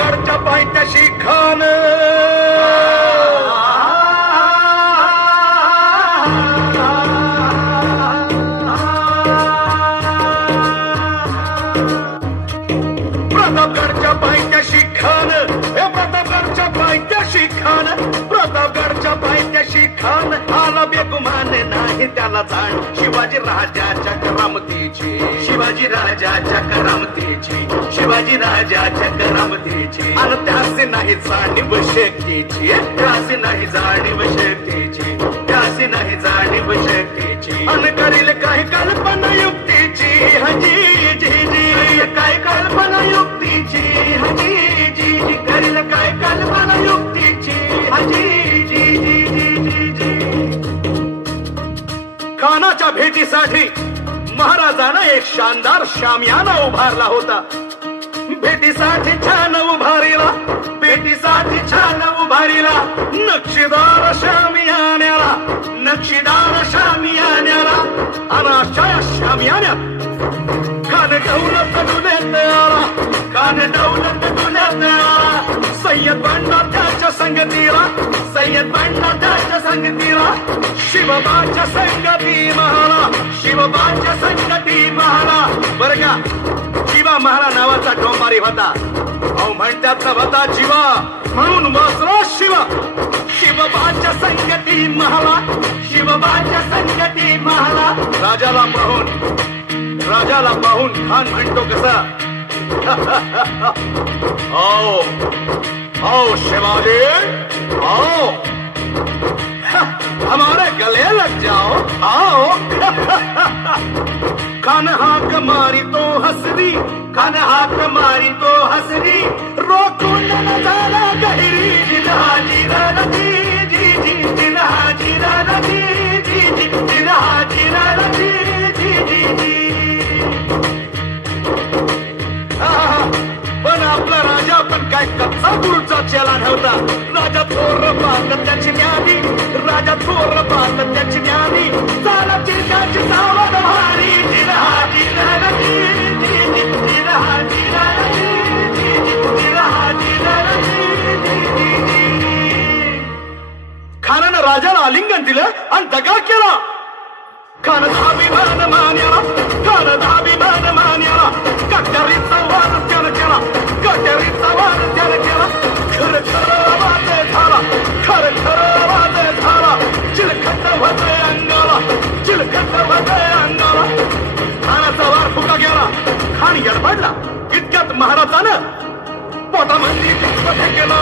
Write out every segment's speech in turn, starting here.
प्रतापगडच्या पायथ्याशी खान प्रतापगडच्या पायथ्याशी खान हे प्रतापगडच्या पायथ्याशी खान प्रतापगडच्या पायथ्याशी खान आला बेगुमान नाही त्याला जाण शिवाजी राजाच्या करामतीची शिवाजी राजाच्या करामतीची शिवाजी राजाच्या करामतीची आणि त्याचे नाही जाणीव शक्तीची त्याचे नाही जाणीव शक्तीची त्याचे नाही जाणीव शक्तीची आणि करील काही कल्पना युक्तीची हजी जी जी काय कल्पना युक्तीची हजी जी जी करील काय कल्पना युक्तीची हजी जी जी जी जी खानाच्या भेटीसाठी महाराजानं एक शानदार शामियाना उभारला होता भेटीसाठी छान उभारीला भेटीसाठी छान उभारीला नक्षीदार शामियान्याला नक्षीदार शामियान्याला अनाशा शामियान्यात खान दौलत दुल्यात आला खान दौलत दुल्यात आला सय्यद बंडा त्याच्या संगतीला सय्यद बंडा त्याच्या संगतीला शिवबाच्या संगती महाला शिवबाच्या संगती महाला बरं का जीवा महारा नावाचा डोंबारी होता अहो म्हणतात ना होता जीवा म्हणून वाचला शिवा शिवबाच्या संगती महाला शिवबाच्या संगती महाला राजाला पाहून खान म्हणतो कसा आओ आओ शिवाजी आओ हमारे गले लग जाओ आओ खान हाक मारी तो हसरी खान हाक मारी तो हसरी रोकून झाला गहिरी जिल्हाजी रणजी जी जी जिल्हाजी रणजी जी जी जिल्हाजी रणजी जी जी जी पण आपला राजा पण काय कच्चा गुरुचा चेला नव्हता राजा थोर पाहत त्याची ज्ञानी राजा थोर पाहत त्याची ज्ञानी चाला चिरकाची सावध भारी जिल्हाजी रणजी जी जी जिल्हाजी रणजी जी जी जिल्हाजी रणजी जी जी खानानं राजाला आलिंगन दिलं आणि दगा केला खान धाबिमान मान्याला खान धाबिमान मान्याला कट्यारीचा वार त्यानं केला कट्यारीचा वार त्यानं केला खर खर आवाज झाला खर खर आवाज झाला चिलखत होते अंगाला चिलखत होते अंगाला खानाचा वार फुका गेला खान गडबडला इतक्यात महाराजानं पोटामध्ये पिस्व ठेकेला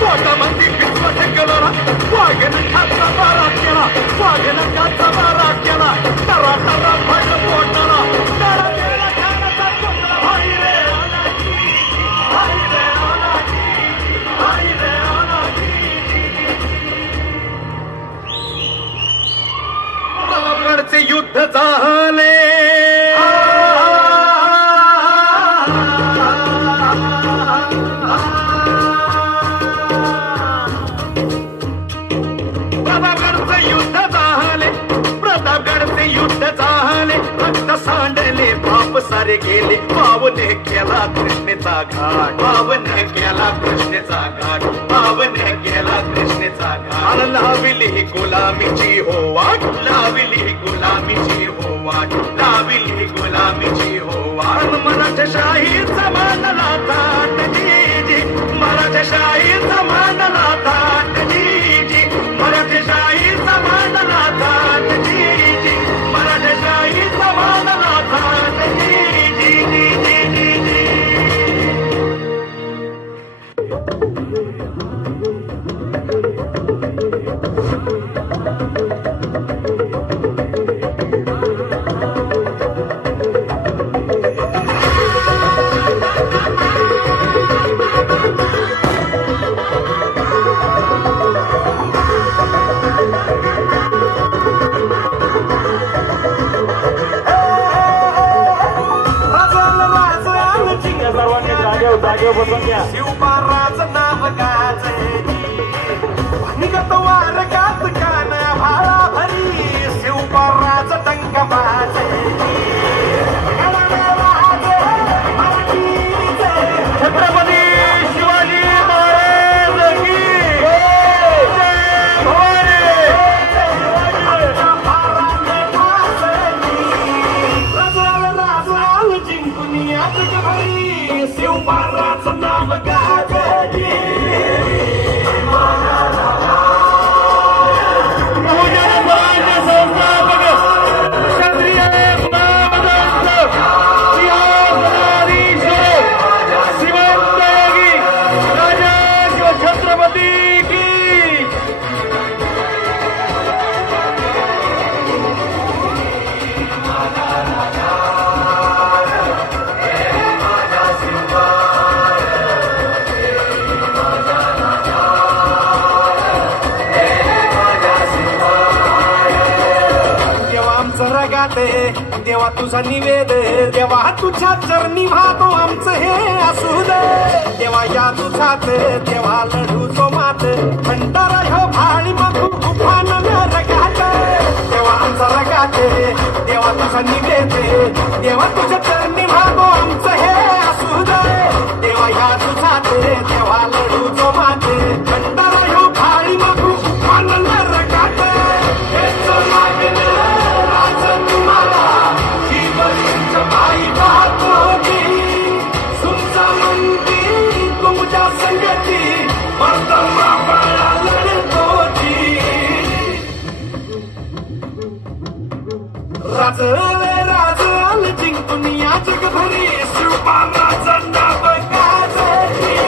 पोटामध्ये पिस्व ठेकेला वाघनखाचा मारा केला वाघनखाचा मारा केला टरा टरा फट पोटाला टरा केला खानाचा पुत्र हाय रे हाय रे हाय रे प्रतापगडचे युद्ध झाले सांडले बाप सारे गेले पावने केला कृष्णेचा घाट पावने केला कृष्णेचा घाट पावने केला कृष्णेचा घाट लाविली ही गुलामीची हो वाट लाविली ही गुलामीची हो वाट लाविली ही गुलामीची हो वाट मराठशाहीचा मानला थाट जी जी मराठशाहीचा मानला थाट जी जी मराठशाहीचा मानला थाट जी जी मराठशाहीचा मानला थाट जी जी जी जी जी शिवबाराचं नाव गाजली निघत वार गात कान भाळा भरी शिवबाराचं टंक छत्रपती शिवाजी रकाते देवा तुझा निवेद देवा तुझ्या चरणी वाहतो आमचं हे असू दे देवा या तुझात देवा लढू जो मात भंडारा ह्यो भाळी मग उफान रकात देवा आमचा रकाते देवा तुझा निवेद देवा तुझ्या चरणी वाहतो आमचं हे असू दे देवा या तुझात देवा लढू जो मात भंडारा ह्यो भाळी मग उफान रकात राज आल जिंकून या जगभरी शिवबाबाचं नाव गाजली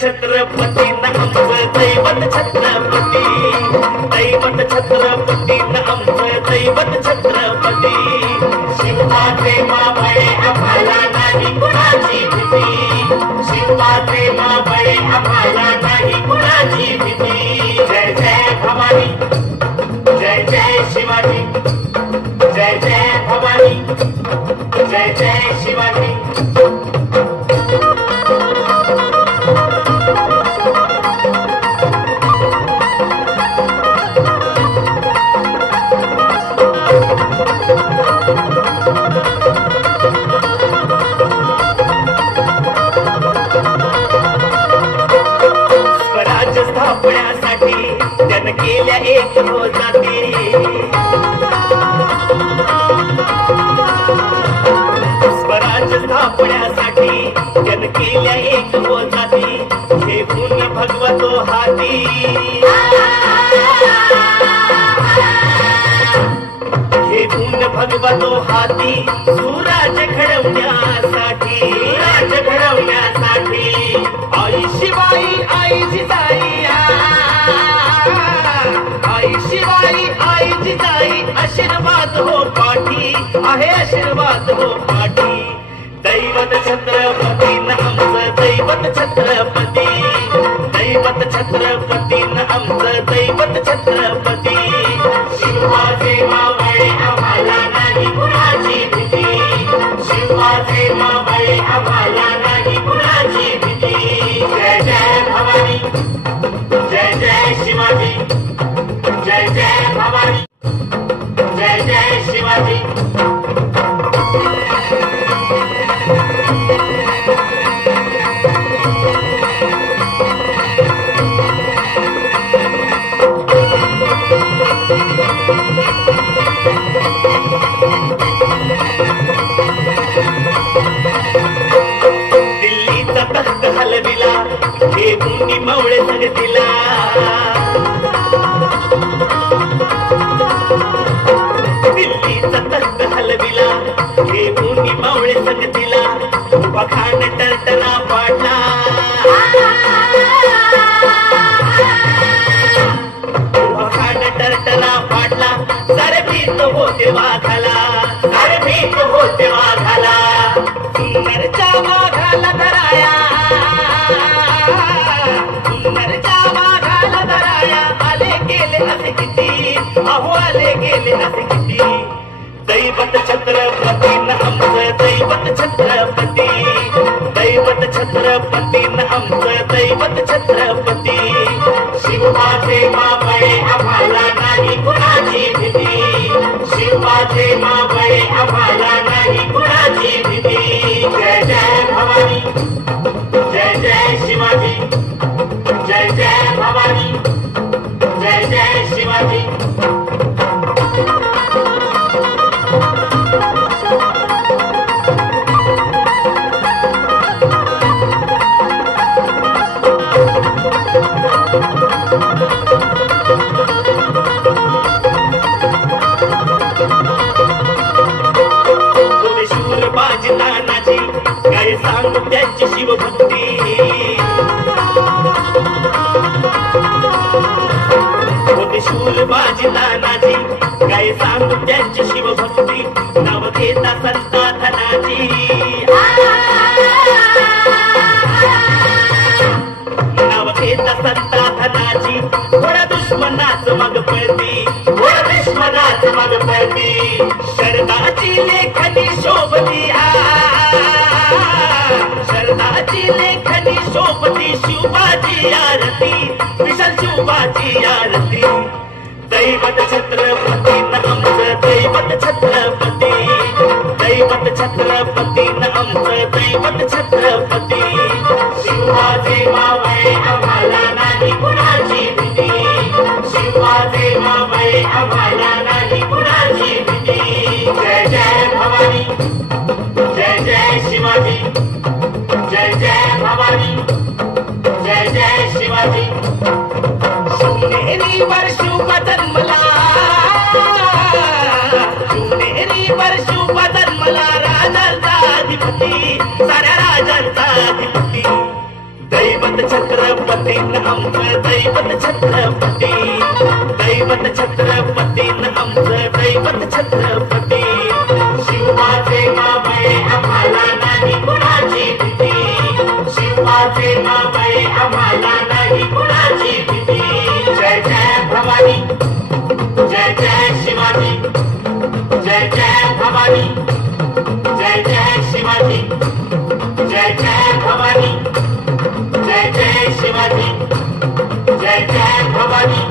छत्रपती नामच दैवत छत्रपती दैवत छत्रपती नामच दैवत छत्रपती शिवाचे मावळे आम्हाला नाही कुणाची भीती शिवाचे मावळे आम्हाला नाही कुणाची भीती जय जय भवानी जय जय शिवाजी जय जय भवानी जय जय शिवाजी स्वराज्य स्थापण्यासाठी त्यानं केल्या एक रोजाती स्वराज्य स्थापण्यासाठी त्यानं केल्या एक रोजाती घेऊन भगवतो हाती घेऊन भगवतो हाती सुराज घडवण्यासाठी राज घडवण्यासाठी आई शिवाई आई जिजाई आई शिवाई आई जिजाई आशीर्वाद हो पाठी आहे आशीर्वाद हो पाठी दैवत छत्रपती आमचं दैवत छत्रपती दैवत छत्रपती आमचं दैवत छत्रपती शिवाचे मावळे आम्हाला नाही कुणाची भीती शिवाचे मावळे आम्हाला नाही कुणाची भीती जय जय भवानी जय जय शिवाजी जय जय भवानी जय जय शिवाजी दिल्लीचा तख्त हलविला हे गुंडी मावळे सगतीला दिल्लीचा तख्त हलविला हे गुंडी मावळे सगतीला पखाण टरटरा पाडला पखाण टरटरा पाडला सारे भीत होते वाघाला सारे भीत होते वाघाला सुंदरच्या वाघाला धराया सुंदरच्या वाघाला धराया आले गेले असे किती अहो आले गेले असे किती दैवत छत्रपती आमचं दैवत छत्रपती दैवत छत्रपती आमचं दैवत छत्रपती शिवाचे मावळे आम्हाला नाही कुणाची भीती शिवाचे मावळे आम्हाला नाही कुणाची भीती जय जय भवानी शिवाजी शूर बाजी नानाजी काय सांगू त्यांची शिवभक्ती होते शूर बाजी नानाजी काय सांगू त्यांची शिवभक्ती नाव घेता संता धनाजी नाव घेता संता धनाजी थोड्या दुश्मनाच मग पळती थोड्या दुश्मनाच मग पळती शरदाची लेखनी शोभती शरदाची लेखनी शोभती शिवबाची आरती विशाल शिवबाची आरती दैवत छत्रपती न आमचं दैवत छत्रपती दैवत छत्रपती न आमचं दैवत छत्रपती शिवाजी मावळे आम्हाला नाही कुणाची भीती शिवाजी मावळे आम्हाला नाही कुणाची भीती जय जय भवानी जय जय शिवाजी जय जय भवानी जय जय शिवाजी शिवनेरीवर शिव जन्मला शिवनेरीवर शिव जन्मला राजांचा अधिपती साऱ्या राजांचा अधिपती दैवत छत्रपती न आमचं दैवत छत्रपती दैवत छत्रपती न आमचं दैवत छत्रपती शिवाचे मावळे आम्हाला नाही कुणाची भीती शिवाचे मावळे आम्हाला नाही कुणाची भीती जय जय भवानी जय जय शिवाजी जय जय भवानी जय जय शिवाजी जय जय भवानी जय जय शिवाजी जय जय भवानी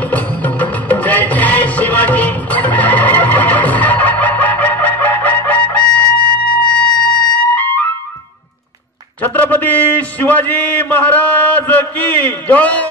जय जय शिवाजी छत्रपती शिवाजी महाराज की जय।